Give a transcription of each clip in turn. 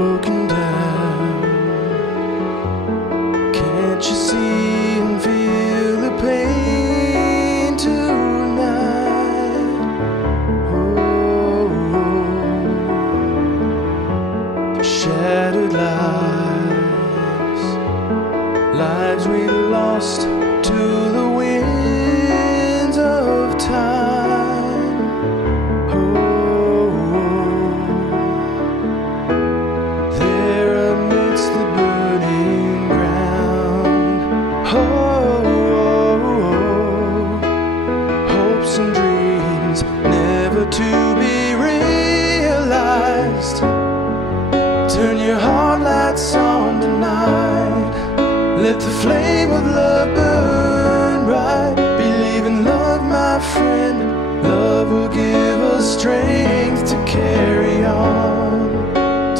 broken down. Can't you see and feel the pain tonight? Oh, shattered lives, lives we lost to the winds of time. Oh, there amidst the burning ground. Oh, hopes and dreams never to be realized. Turn your heart lights on tonight. Let the flame of love burn bright. Believe in love, my friend. Love will give us strength to carry on.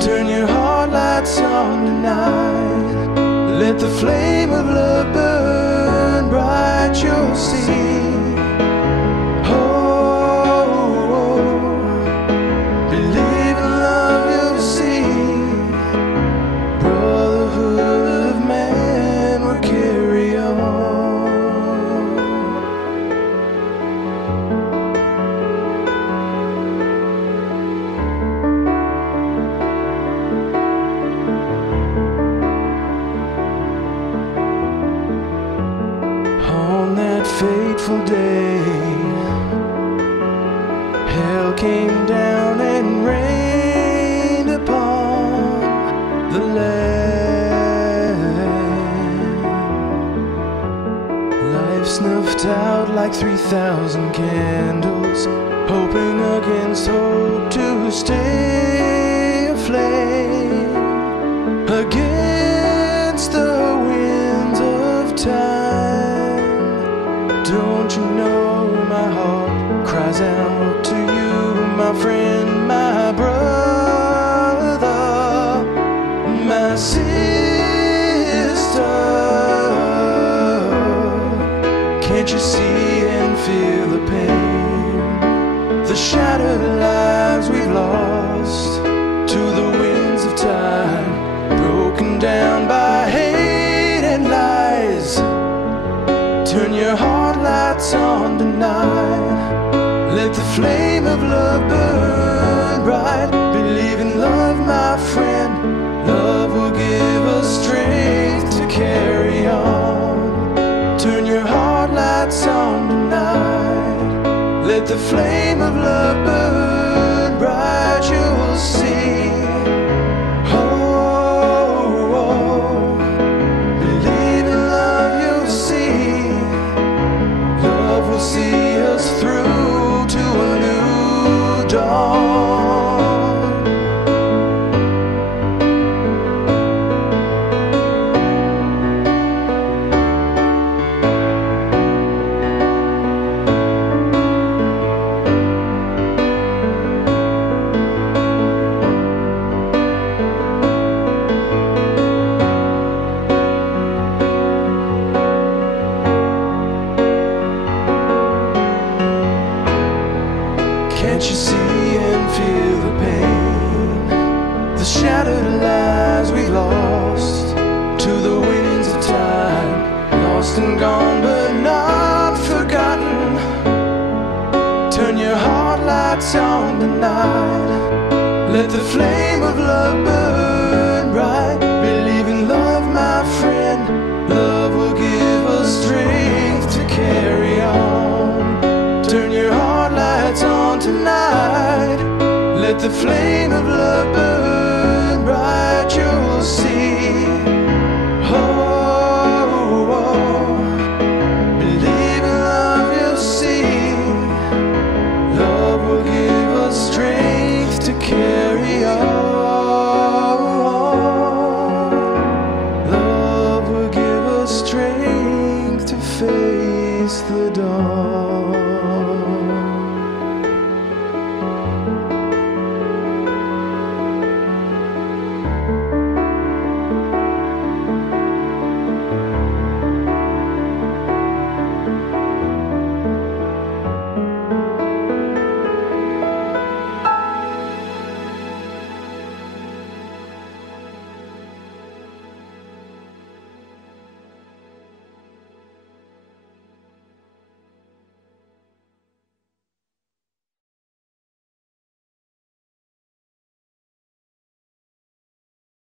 Turn your heart lights on tonight. Let the flame of love burn bright. You'll see. Believe in love, you'll see. Brotherhood of man will carry on. On that fateful day, hell came down and rained upon the land. Life snuffed out like 3,000 candles, hoping against hope to stay aflame. Against the winds of time. Don't you know my heart cries out to you, my friend, my brother, my sister. Can't you see and feel the pain? The shattered lives we've lost to the winds of time, broken down by hate and lies. Turn your heart lights on tonight. Let the flame of love burn bright. Believe in love, my friend. Love will give us strength to carry on. Turn your heart lights on tonight. Let the flame of love burn bright. You'll see. Believe in love, you'll see. Love will see us through to a new dawn. Can't you see and feel the pain? The shattered lives we lost to the winds of time. Lost and gone but not forgotten. Turn your heart lights on tonight. Let the flame of love burn bright. Believe in love, my friend. Love will give us strength to carry on. Turn your heart lights on tonight. Let the flame of love burn bright. You'll see.